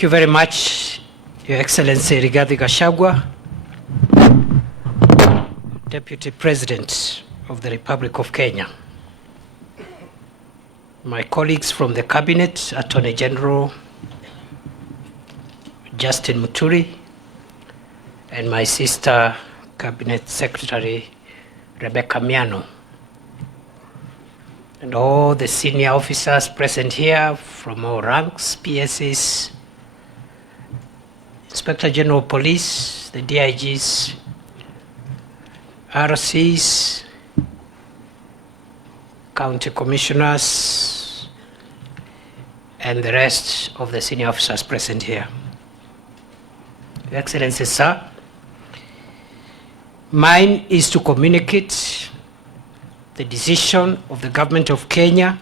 Thank you very much, Your Excellency Rigathi Gachagua, Deputy President of the Republic of Kenya. My colleagues from the Cabinet, Attorney General Justin Muturi, and my sister, Cabinet Secretary Rebecca Miano, and all the senior officers present here from all ranks, PSs, Inspector General of Police, the DIGs, RCs, County Commissioners, and the rest of the senior officers present here. Your Excellency, sir, mine is to communicate the decision of the Government of Kenya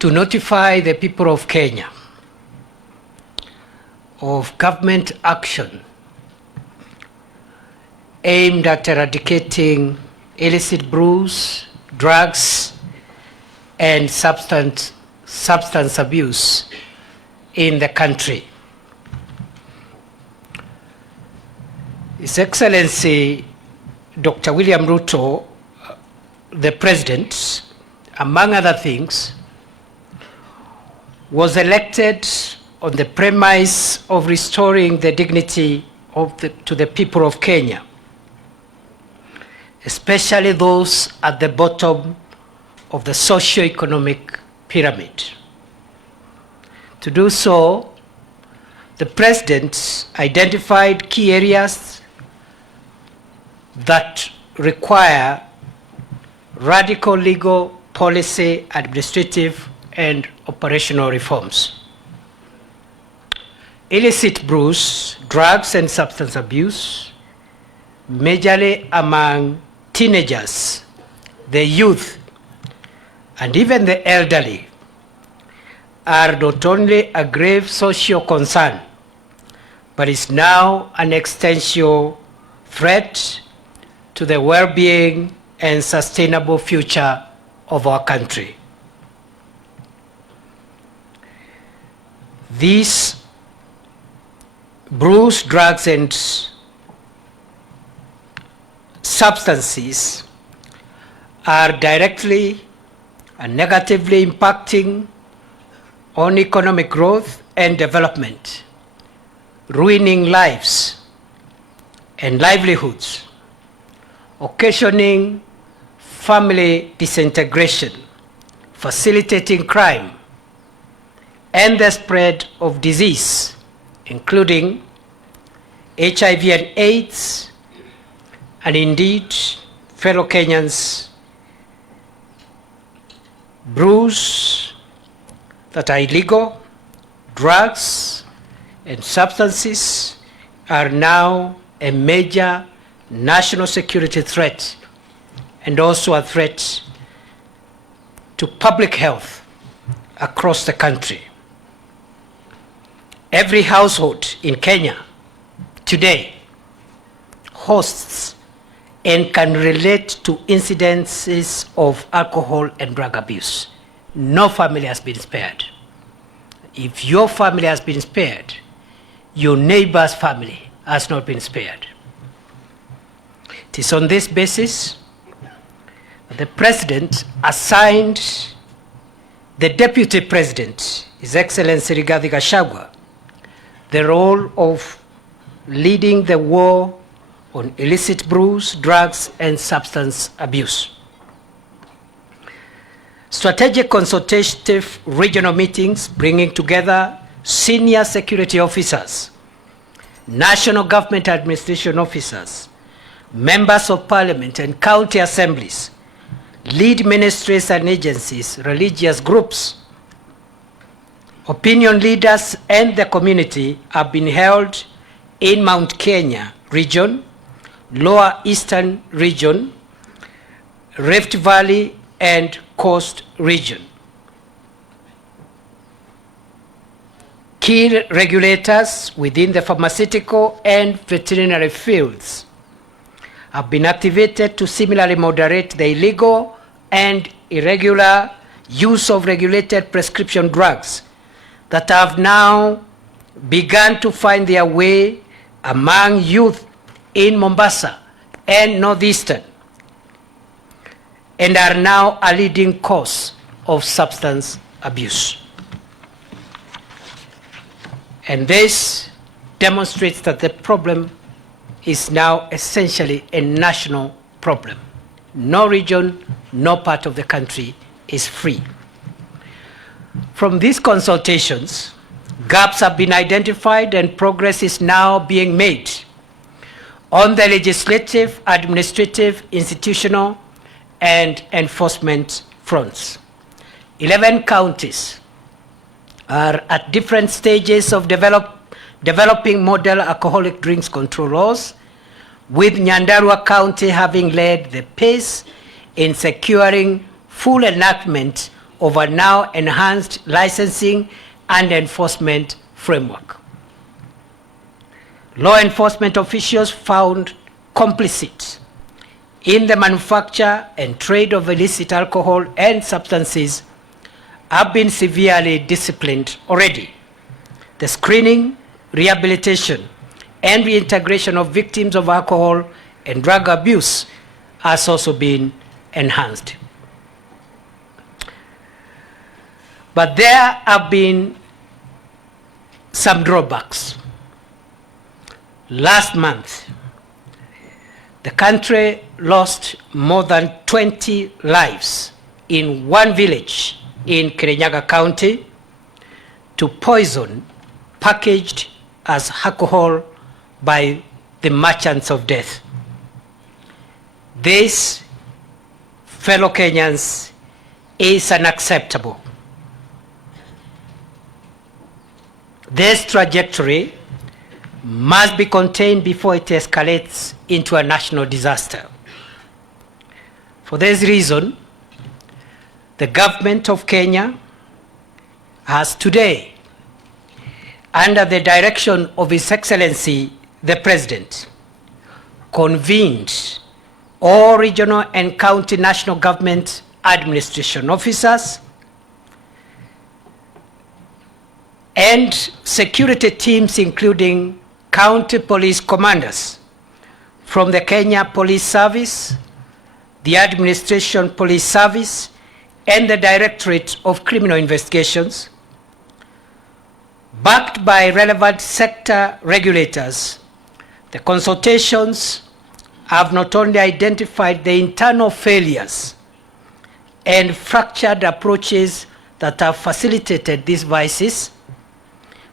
to notify the people of Kenya of government action aimed at eradicating illicit brews, drugs, and substance abuse in the country. His Excellency Dr. William Ruto, the President, among other things, was elected on the premise of restoring the dignity to the people of Kenya, especially those at the bottom of the socio-economic pyramid. To do so, the President identified key areas that require radical legal, policy, administrative, and operational reforms. Illicit brews, drugs, and substance abuse, majorly among teenagers, the youth, and even the elderly, are not only a grave social concern, but is now an existential threat to the well-being and sustainable future of our country. These brews, drugs, and substances are directly and negatively impacting on economic growth and development, ruining lives and livelihoods, occasioning family disintegration, facilitating crime, and the spread of disease, including HIV and AIDS, and indeed, fellow Kenyans, brews that are illegal, drugs, and substances are now a major national security threat and also a threat to public health across the country. Every household in Kenya today hosts and can relate to incidences of alcohol and drug abuse. No family has been spared. If your family has been spared, your neighbor's family has not been spared. It is on this basis that the President assigned the Deputy President, His Excellency Rigathi Gachagua, the role of leading the war on illicit brews, drugs, and substance abuse. Strategic consultative regional meetings bringing together senior security officers, national government administration officers, members of parliament and county assemblies, lead ministries and agencies, religious groups, opinion leaders, and the community have been held in Mount Kenya region, Lower Eastern region, Rift Valley, and Coast region. Key regulators within the pharmaceutical and veterinary fields have been activated to similarly moderate the illegal and irregular use of regulated prescription drugs that have now begun to find their way among youth in Mombasa and Northeastern, and are now a leading cause of substance abuse. And this demonstrates that the problem is now essentially a national problem. No region, no part of the country is free. From these consultations, gaps have been identified and progress is now being made on the legislative, administrative, institutional, and enforcement fronts. 11 counties are at different stages of developing model alcoholic drinks control laws, with Nyandarua County having led the pace in securing full enactment of a now enhanced licensing and enforcement framework. Law enforcement officials found complicit in the manufacture and trade of illicit alcohol and substances have been severely disciplined already. The screening, rehabilitation, and reintegration of victims of alcohol and drug abuse has also been enhanced. But there have been some drawbacks. Last month, the country lost more than 20 lives in one village in Kirinyaga County to poison packaged as alcohol by the merchants of death. This, fellow Kenyans, is unacceptable. This trajectory must be contained before it escalates into a national disaster. For this reason, the government of Kenya has today, under the direction of His Excellency the President, convened all regional and county national government administration officers and security teams, including county police commanders from the Kenya Police Service, the Administration Police Service, and the Directorate of Criminal Investigations, backed by relevant sector regulators. The consultations have not only identified the internal failures and fractured approaches that have facilitated these vices,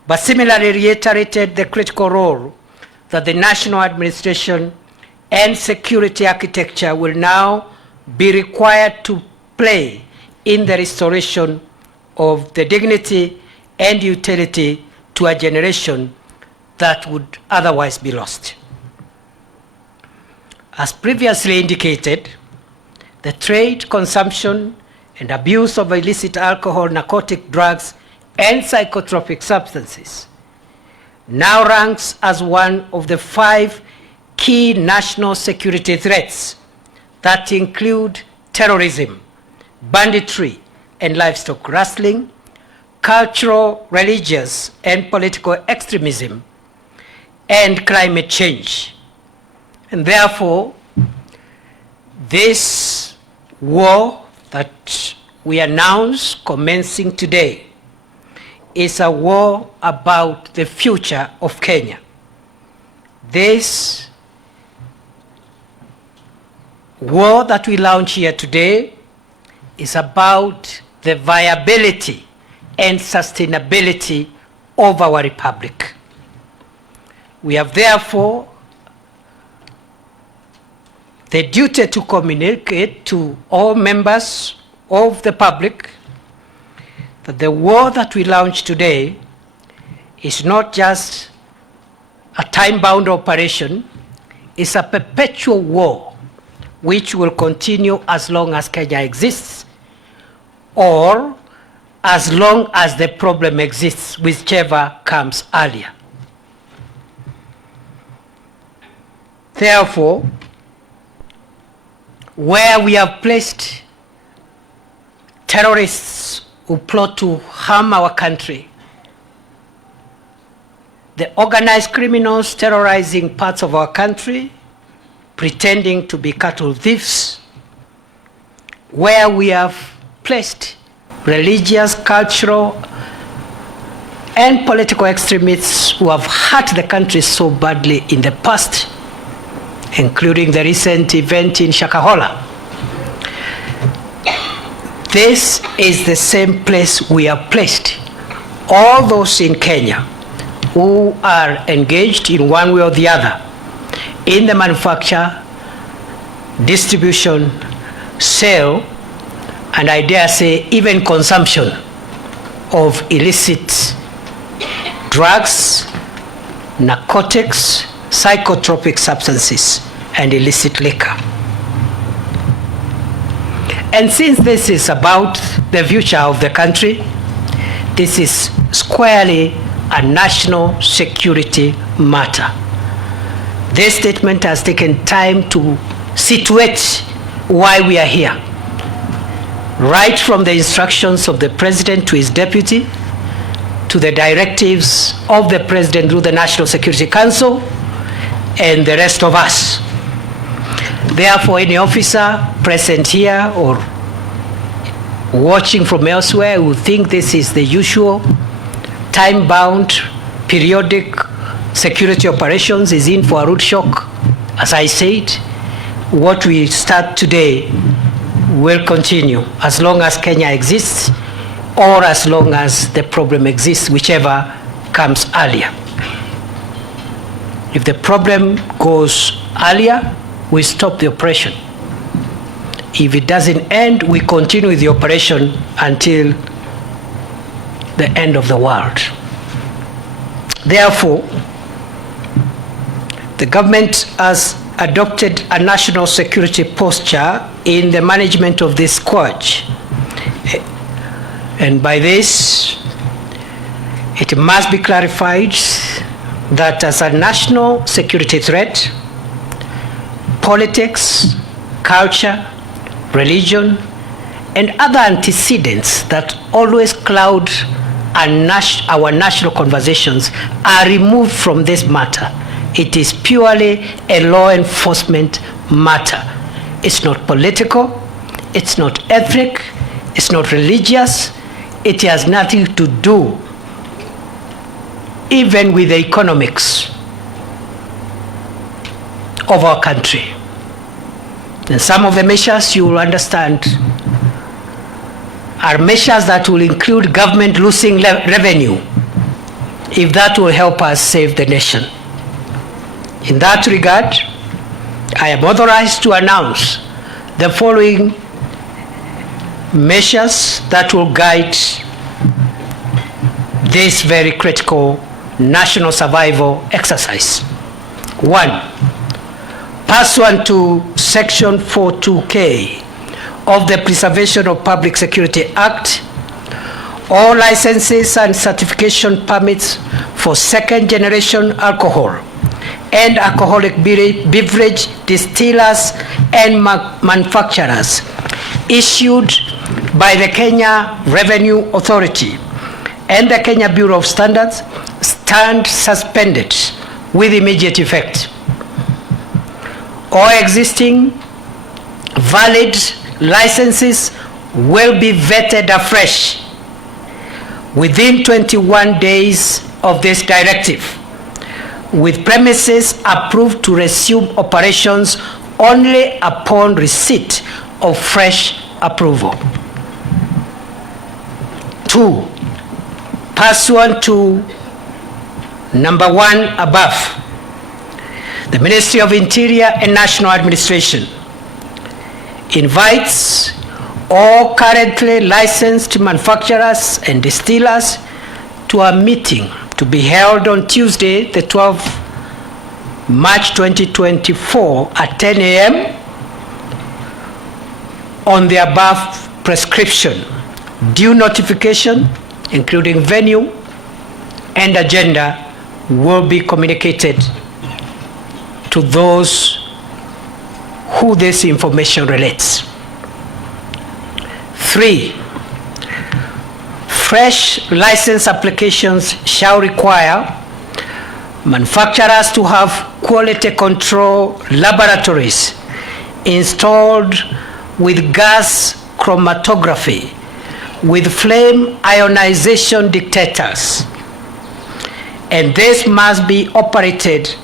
but similarly reiterated the critical role that the national administration and security architecture will now be required to play in the restoration of the dignity and utility to a generation that would otherwise be lost. As previously indicated, the trade, consumption, and abuse of illicit alcohol, narcotic drugs, and psychotropic substances now ranks as one of the 5 key national security threats that include terrorism, banditry and livestock rustling, cultural, religious, and political extremism, and climate change. And therefore, this war that we announce commencing today is a war about the future of Kenya. This war that we launch here today is about the viability and sustainability of our republic. We have therefore the duty to communicate to all members of the public that the war that we launch today is not just a time-bound operation, it's a perpetual war which will continue as long as Kenya exists, or as long as the problem exists, whichever comes earlier. Therefore, where we have placed terrorists who plot to harm our country the organized criminals terrorizing parts of our country, pretending to be cattle thieves, where we have placed religious, cultural, and political extremists who have hurt the country so badly in the past, including the recent event in Shakahola. This is the same place we have placed all those in Kenya who are engaged in one way or the other in the manufacture, distribution, sale, and I dare say even consumption of illicit drugs, narcotics, psychotropic substances, and illicit liquor. And since this is about the future of the country, this is squarely a national security matter. This statement has taken time to situate why we are here. Right from the instructions of the President to his deputy, to the directives of the President through the National Security Council, and the rest of us. Therefore, any officer present here or watching from elsewhere who think this is the usual time-bound, periodic security operations is in for a rude shock. As I said, what we start today will continue as long as Kenya exists or as long as the problem exists, whichever comes earlier. If the problem goes earlier, we stop the operation. If it doesn't end, we continue with the operation until the end of the world. Therefore, the government has adopted a national security posture in the management of this scourge. And by this, it must be clarified that as a national security threat, politics, culture, religion, and other antecedents that always cloud our national conversations are removed from this matter. It is purely a law enforcement matter. It's not political, it's not ethnic, it's not religious, it has nothing to do even with the economics of our country. And some of the measures, you will understand, are measures that will include government losing revenue, if that will help us save the nation. In that regard, I am authorized to announce the following measures that will guide this very critical national survival exercise. 1. Pursuant to Section 42K of the Preservation of Public Security Act, all licenses and certification permits for second-generation alcohol and alcoholic beverage distillers and manufacturers issued by the Kenya Revenue Authority and the Kenya Bureau of Standards stand suspended with immediate effect. All existing valid licenses will be vetted afresh within 21 days of this directive, with premises approved to resume operations only upon receipt of fresh approval. 2. Pursuant to number 1 above, the Ministry of Interior and National Administration invites all currently licensed manufacturers and distillers to a meeting to be held on Tuesday, the 12th March 2024 at 10 a.m. on the above prescription. Due notification, including venue and agenda, will be communicated to those who this information relates. 3. Fresh license applications shall require manufacturers to have quality control laboratories installed with gas chromatography, with flame ionization detectors, and this must be operated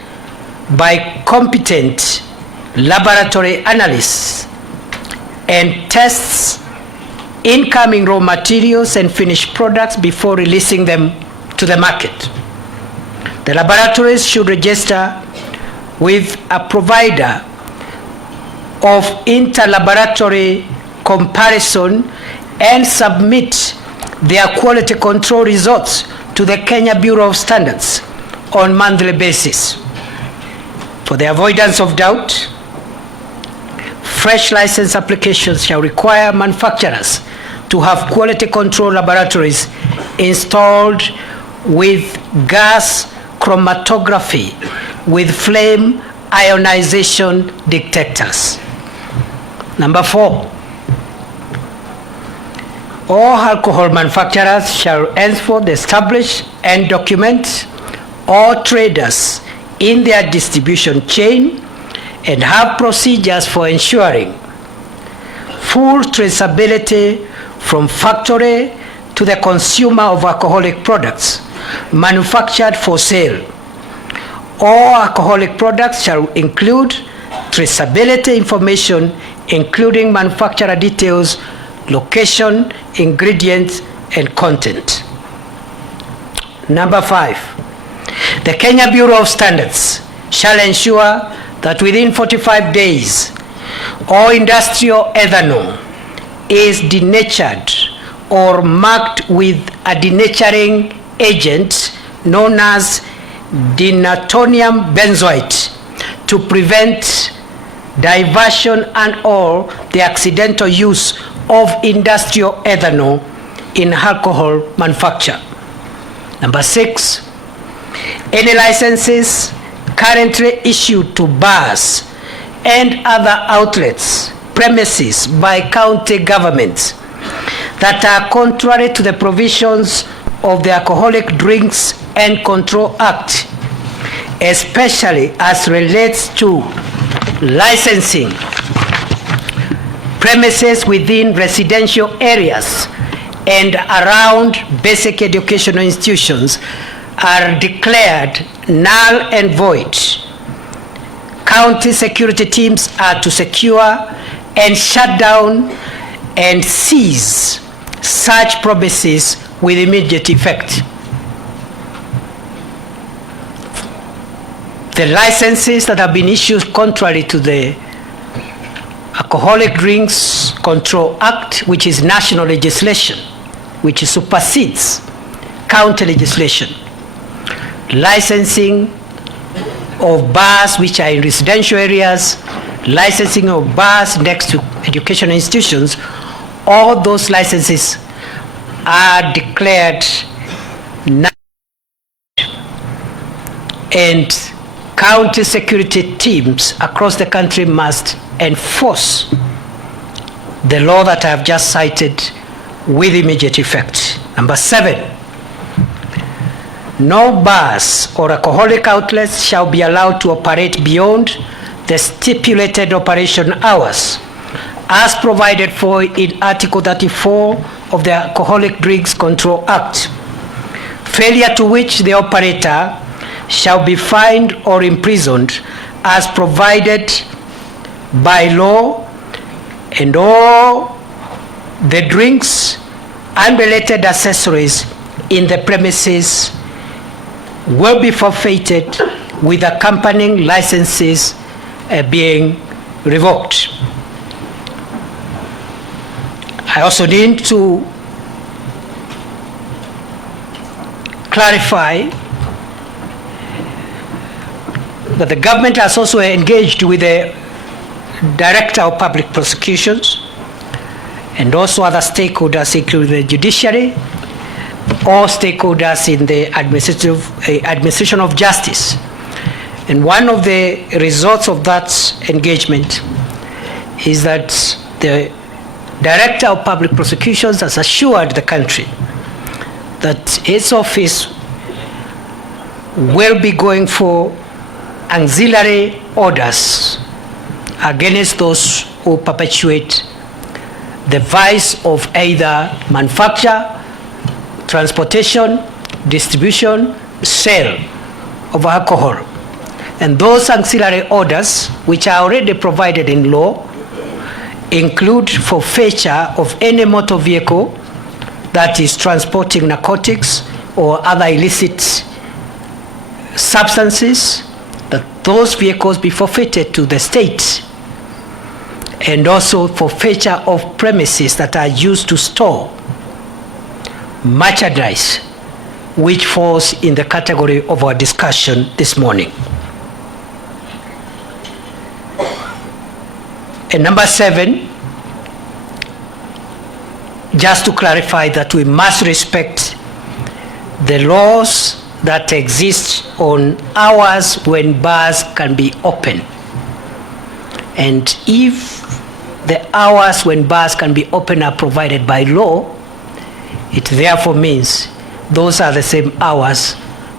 by competent laboratory analysts and tests incoming raw materials and finished products before releasing them to the market. The laboratories should register with a provider of inter-laboratory comparison and submit their quality control results to the Kenya Bureau of Standards on monthly basis. For the avoidance of doubt, fresh license applications shall require manufacturers to have quality control laboratories installed with gas chromatography with flame ionization detectors. Number 4, all alcohol manufacturers shall henceforth establish and document all traders in their distribution chain and have procedures for ensuring full traceability from factory to the consumer of alcoholic products manufactured for sale. All alcoholic products shall include traceability information, including manufacturer details, location, ingredients, and content. Number 5, the Kenya Bureau of Standards shall ensure that within 45 days, all industrial ethanol is denatured or marked with a denaturing agent known as denatonium benzoate to prevent diversion and or the accidental use of industrial ethanol in alcohol manufacture. Number 6, any licenses currently issued to bars and other outlets, premises by county governments that are contrary to the provisions of the Alcoholic Drinks and Control Act, especially as relates to licensing premises within residential areas and around basic educational institutions, are declared null and void. County security teams are to secure and shut down and seize such premises with immediate effect. The licenses that have been issued contrary to the Alcoholic Drinks Control Act, which is national legislation, which supersedes county legislation. Licensing of bars which are in residential areas, licensing of bars next to educational institutions, all those licenses are declared null, and county security teams across the country must enforce the law that I have just cited with immediate effect. Number 7, no bars or alcoholic outlets shall be allowed to operate beyond the stipulated operation hours as provided for in Article 34 of the Alcoholic Drinks Control Act, failure to which the operator shall be fined or imprisoned as provided by law, and all the drinks and related accessories in the premises will be forfeited with accompanying licenses being revoked. I also need to clarify that the government has also engaged with the Director of Public Prosecutions and also other stakeholders, including the judiciary, all stakeholders in the administration of justice. And one of the results of that engagement is that the Director of Public Prosecutions has assured the country that his office will be going for auxiliary orders against those who perpetuate the vice of either manufacture, transportation, distribution, sale of alcohol. And those auxiliary orders, which are already provided in law, include forfeiture of any motor vehicle that is transporting narcotics or other illicit substances, that those vehicles be forfeited to the state, and also forfeiture of premises that are used to store merchandise, which falls in the category of our discussion this morning. And number 7, just to clarify that we must respect the laws that exist on hours when bars can be open. And if the hours when bars can be open are provided by law, it therefore means those are the same hours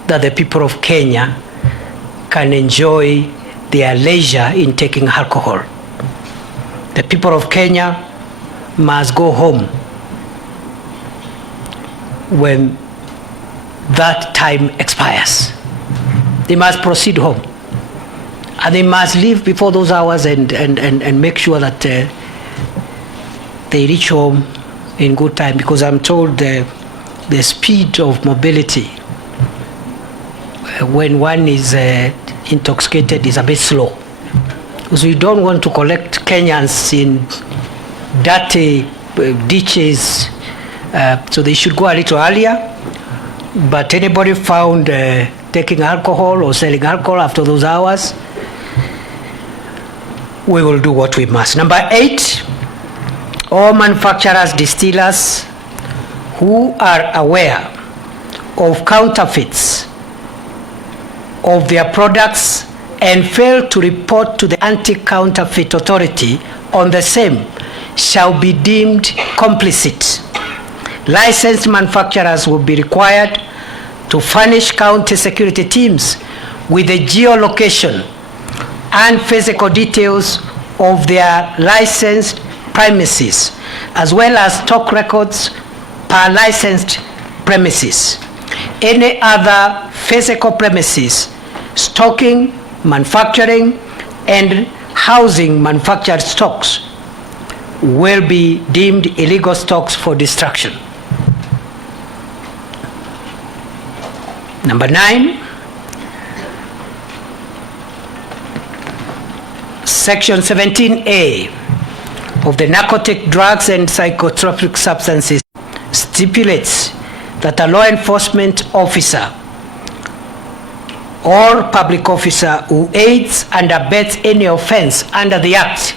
that the people of Kenya can enjoy their leisure in taking alcohol. The people of Kenya must go home when that time expires. They must proceed home. And they must leave before those hours and make sure that they reach home in good time, because I'm told the speed of mobility when one is intoxicated is a bit slow. Because we don't want to collect Kenyans in dirty ditches, so they should go a little earlier. But anybody found taking alcohol or selling alcohol after those hours, we will do what we must. Number 8, all manufacturers, distillers who are aware of counterfeits of their products and fail to report to the Anti-Counterfeit Authority on the same shall be deemed complicit. Licensed manufacturers will be required to furnish county security teams with the geolocation and physical details of their licensed premises, as well as stock records per licensed premises. Any other physical premises stocking, manufacturing, and housing manufactured stocks will be deemed illegal stocks for destruction. Number 9, Section 17A of the Narcotic Drugs and Psychotropic Substances stipulates that a law enforcement officer or public officer who aids and abets any offense under the Act,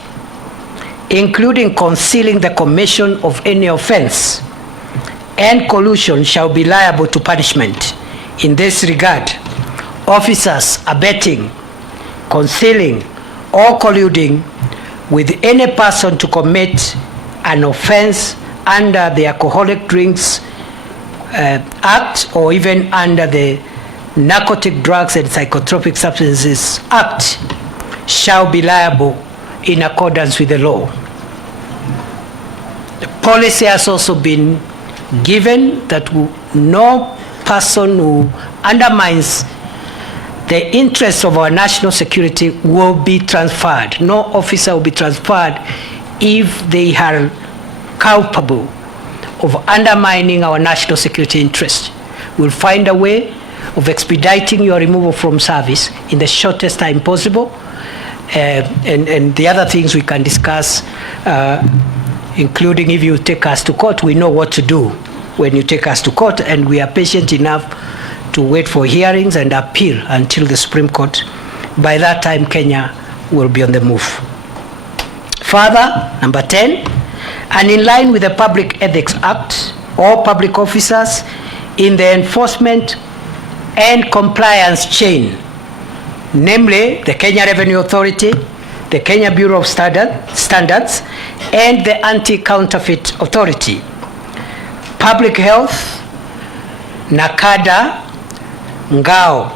including concealing the commission of any offense and collusion, shall be liable to punishment. In this regard, officers abetting, concealing, or colluding with any person to commit an offense under the Alcoholic Drinks Act or even under the Narcotic Drugs and Psychotropic Substances Act shall be liable in accordance with the law. The policy has also been given that no person who undermines the interests of our national security will be transferred. No officer will be transferred if they are culpable of undermining our national security interests. We'll find a way of expediting your removal from service in the shortest time possible. And the other things we can discuss, including if you take us to court, we know what to do when you take us to court, and we are patient enough to wait for hearings and appeal until the Supreme Court. By that time, Kenya will be on the move. Further, number 10, and in line with the Public Ethics Act, all public officers in the enforcement and compliance chain, namely the Kenya Revenue Authority, the Kenya Bureau of Standards, and the Anti-Counterfeit Authority, Public Health, NACADA, Ngao,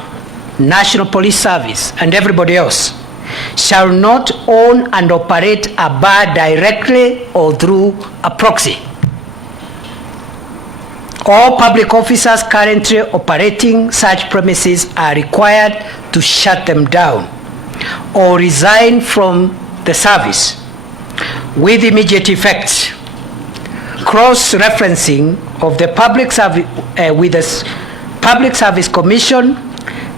National Police Service, and everybody else shall not own and operate a bar directly or through a proxy. All public officers currently operating such premises are required to shut them down or resign from the service with immediate effect. Cross-referencing of the Public Service with the Public Service Commission,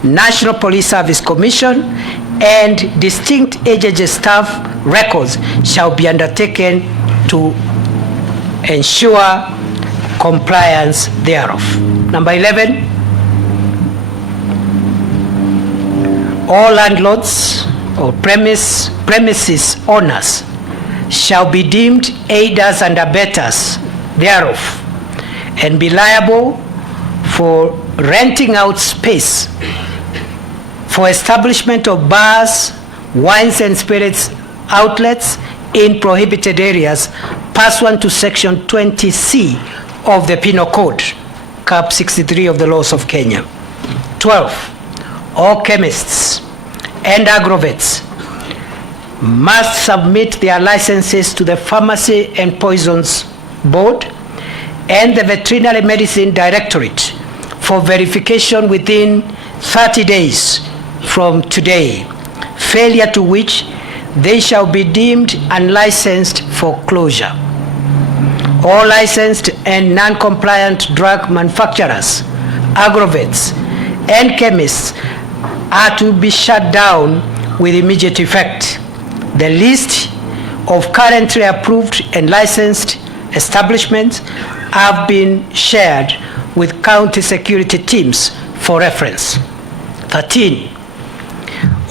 National Police Service Commission, and distinct agency staff records shall be undertaken to ensure compliance thereof. Number 11, all landlords or premises owners shall be deemed aiders and abettors thereof and be liable for renting out space for establishment of bars, wines and spirits outlets in prohibited areas pursuant to Section 20C of the Penal Code, Cap 63 of the laws of Kenya. 12. All chemists and aggrovests must submit their licenses to the Pharmacy and Poisons Board and the Veterinary Medicine Directorate for verification within 30 days from today, failure to which they shall be deemed unlicensed for closure. All licensed and non-compliant drug manufacturers, aggrovests, and chemists are to be shut down with immediate effect. The list of currently approved and licensed establishments have been shared with county security teams for reference. 13.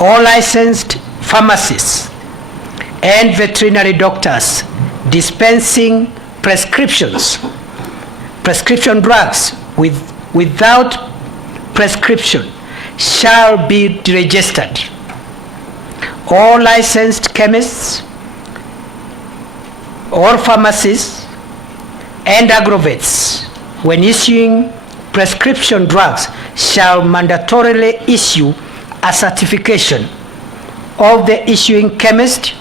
All licensed pharmacists and veterinary doctors dispensing prescription drugs without prescription shall be deregistered. All licensed chemists or pharmacists and aggrovests, when issuing prescription drugs, shall mandatorily issue a certification of the issuing chemist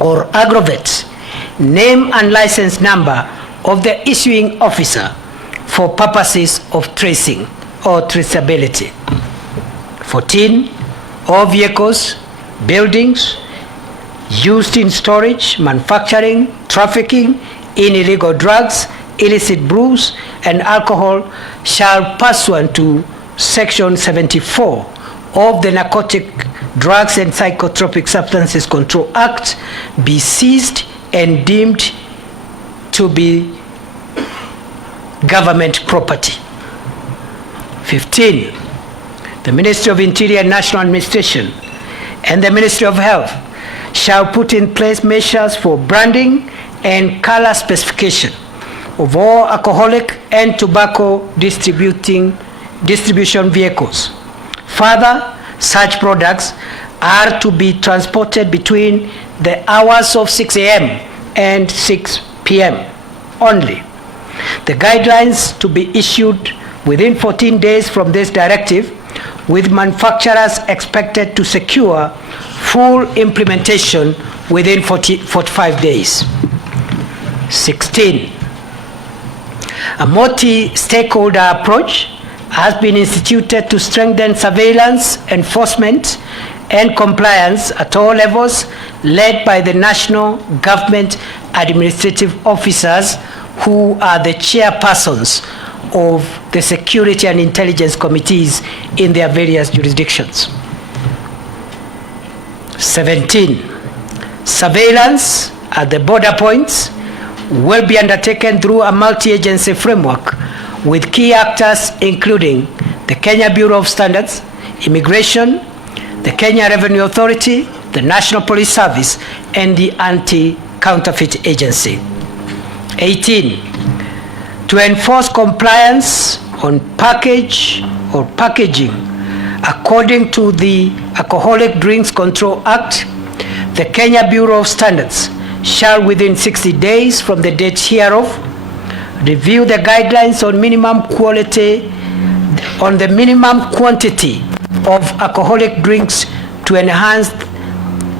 or aggrovate, name and license number of the issuing officer for purposes of tracing or traceability. 14. All vehicles, buildings used in storage, manufacturing, trafficking in illegal drugs, illicit brews, and alcohol shall, pursuant to Section 74 of the Narcotic Drugs and Psychotropic Substances Control Act, be seized and deemed to be government property. 15. The Ministry of Interior and National Administration and the Ministry of Health shall put in place measures for branding and color specification of all alcoholic and tobacco distribution vehicles. Further, such products are to be transported between the hours of 6 a.m. and 6 p.m. only. The guidelines to be issued within 14 days from this directive, with manufacturers expected to secure full implementation within 45 days. 16. A multi-stakeholder approach has been instituted to strengthen surveillance, enforcement, and compliance at all levels, led by the national government administrative officers who are the chairpersons of the security and intelligence committees in their various jurisdictions. 17. Surveillance at the border points will be undertaken through a multi-agency framework with key actors including the Kenya Bureau of Standards, Immigration, the Kenya Revenue Authority, the National Police Service, and the Anti-Counterfeit Agency. 18. To enforce compliance on package or packaging according to the Alcoholic Drinks Control Act, the Kenya Bureau of Standards shall within 60 days from the date hereof review the guidelines on minimum quality, on the minimum quantity of alcoholic drinks to enhance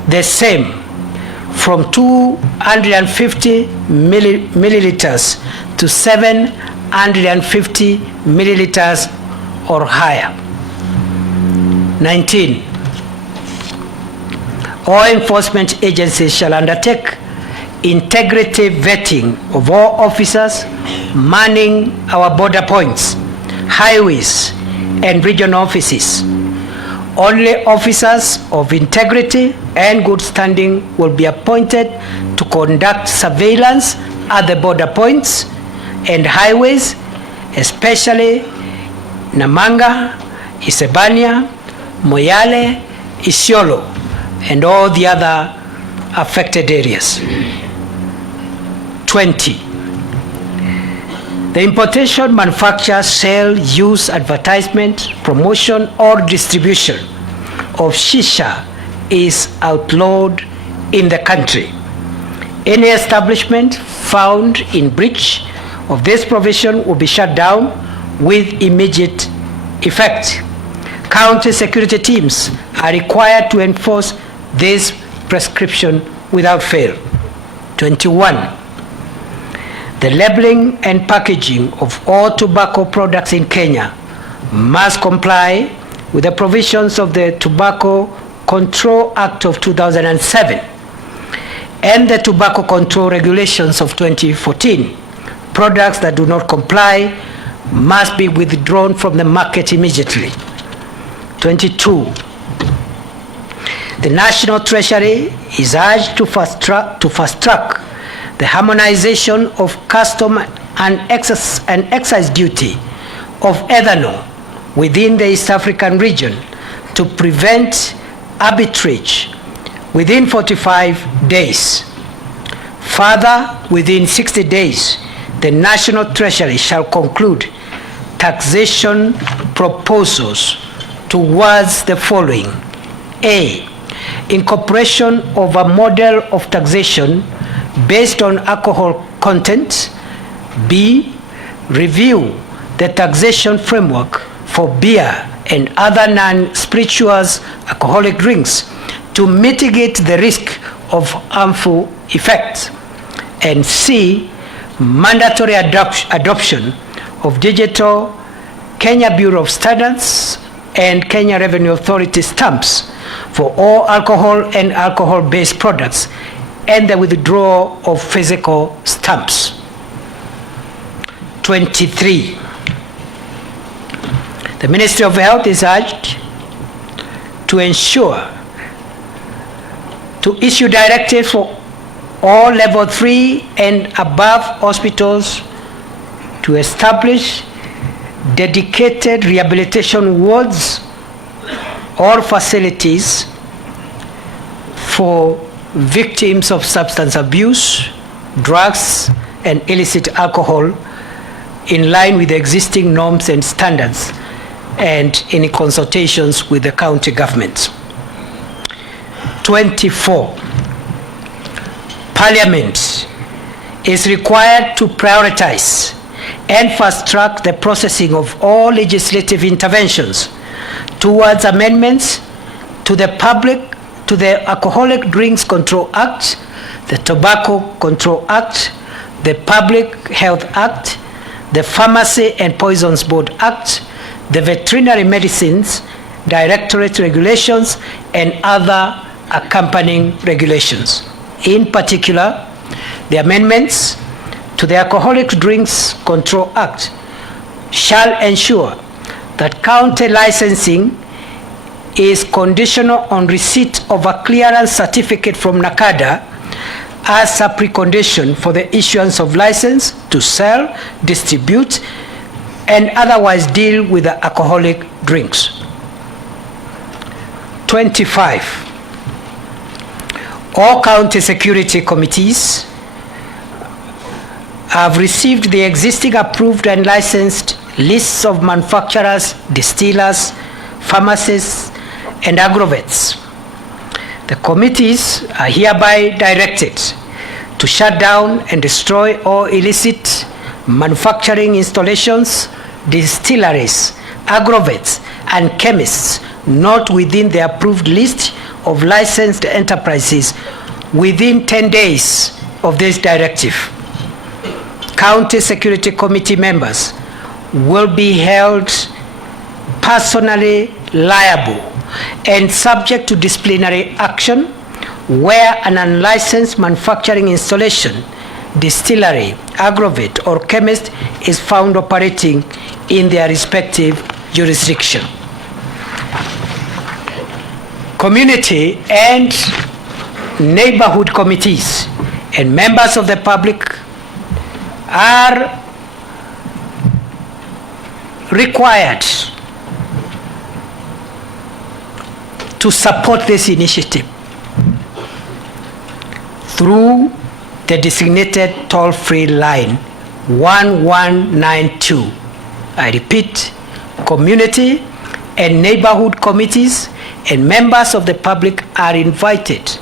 the same from 250 milliliters to 750 milliliters or higher. 19. All enforcement agencies shall undertake integrity vetting of all officers manning our border points, highways, and regional offices. Only officers of integrity and good standing will be appointed to conduct surveillance at the border points and highways, especially Namanga, Isebania, Moyale, Isiolo, and all the other affected areas. 20. The importation, manufacture, sale, use, advertisement, promotion, or distribution of shisha is outlawed in the country. Any establishment found in breach of this provision will be shut down with immediate effect. County security teams are required to enforce this prescription without fail. 21. The labeling and packaging of all tobacco products in Kenya must comply with the provisions of the Tobacco Control Act of 2007 and the Tobacco Control Regulations of 2014. Products that do not comply must be withdrawn from the market immediately. 22. The National Treasury is urged to fast track the harmonization of custom and excise duty of ethanol within the East African region to prevent arbitrage within 45 days. Further, within 60 days, the National Treasury shall conclude taxation proposals towards the following: A, incorporation of a model of taxation based on alcohol content. B, review the taxation framework for beer and other non-spirituous alcoholic drinks to mitigate the risk of harmful effects. And C, mandatory adoption of digital Kenya Bureau of Standards and Kenya Revenue Authority stamps for all alcohol and alcohol-based products and the withdrawal of physical stamps. 23. The Ministry of Health is urged to issue directives for all level 3 and above hospitals to establish dedicated rehabilitation wards or facilities for victims of substance abuse, drugs, and illicit alcohol in line with the existing norms and standards and in consultations with the county governments. 24. Parliament is required to prioritize and fast-track the processing of all legislative interventions towards amendments to the Alcoholic Drinks Control Act, the Tobacco Control Act, the Public Health Act, the Pharmacy and Poisons Board Act, the Veterinary Medicines Directorate Regulations, and other accompanying regulations. In particular, the amendments to the Alcoholic Drinks Control Act shall ensure that county licensing is conditional on receipt of a clearance certificate from NACADA as a precondition for the issuance of license to sell, distribute, and otherwise deal with the alcoholic drinks. 25. All county security committees have received the existing approved and licensed lists of manufacturers, distillers, pharmacists, and agrovets. The committees are hereby directed to shut down and destroy all illicit manufacturing installations, distilleries, agrovets, and chemists not within the approved list of licensed enterprises within 10 days of this directive, County Security Committee members will be held personally liable and subject to disciplinary action where an unlicensed manufacturing installation, distillery, aggregate, or chemist is found operating in their respective jurisdiction. Community and neighborhood committees and members of the public are required to support this initiative through the designated toll-free line 1192. I repeat, community and neighborhood committees and members of the public are invited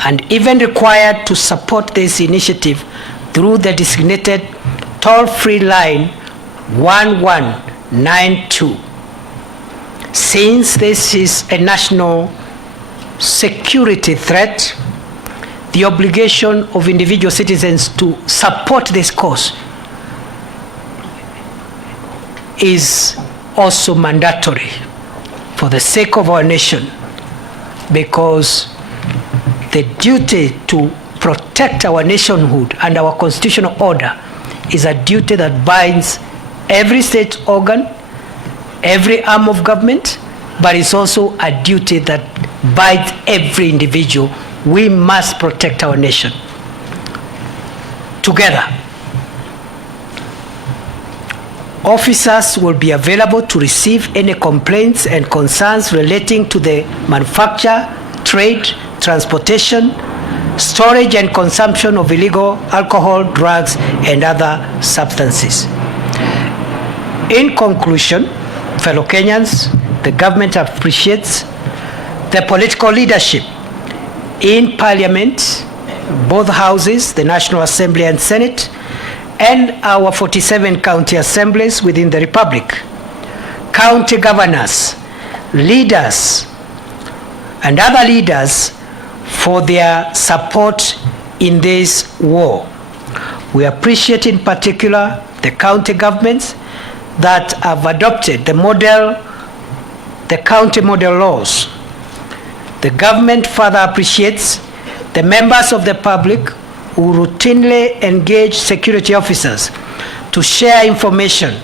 and even required to support this initiative through the designated toll-free line 1192. Since this is a national security threat, the obligation of individual citizens to support this cause is also mandatory for the sake of our nation, because the duty to protect our nationhood and our constitutional order is a duty that binds every state organ, every arm of government, but it's also a duty that binds every individual. We must protect our nation together. Officers will be available to receive any complaints and concerns relating to the manufacture, trade, transportation, storage and consumption of illegal alcohol, drugs, and other substances. In conclusion, fellow Kenyans, the government appreciates the political leadership in Parliament, both houses, the National Assembly and Senate, and our 47 county assemblies within the Republic, county governors, leaders, and other leaders for their support in this war. We appreciate in particular the county governments that have adopted the county model laws. The government further appreciates the members of the public who routinely engage security officers to share information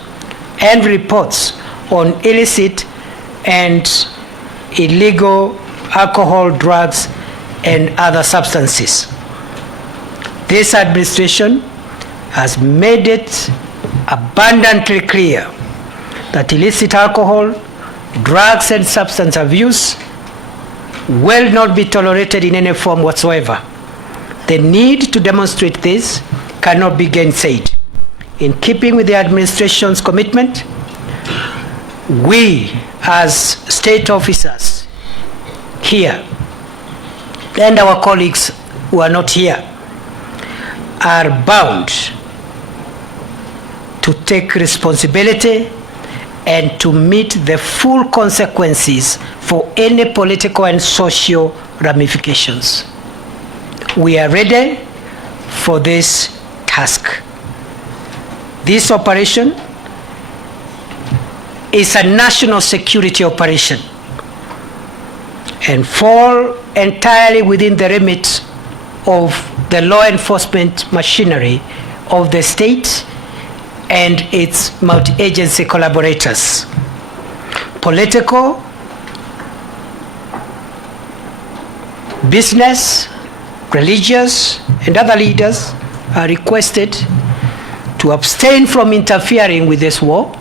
and reports on illicit and illegal alcohol, drugs, and other substances. This administration has made it abundantly clear that illicit alcohol, drugs, and substance abuse will not be tolerated in any form whatsoever. The need to demonstrate this cannot be gainsaid. In keeping with the administration's commitment, we as state officers here and our colleagues who are not here are bound to take responsibility and to meet the full consequences for any political and social ramifications. We are ready for this task. This operation is a national security operation and fall entirely within the remit of the law enforcement machinery of the state and its multi-agency collaborators. Political, business, religious, and other leaders are requested to abstain from interfering with this war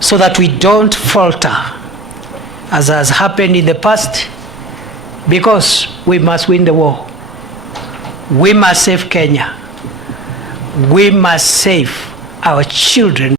so that we don't falter, as has happened in the past, because we must win the war. We must save Kenya. We must save our children.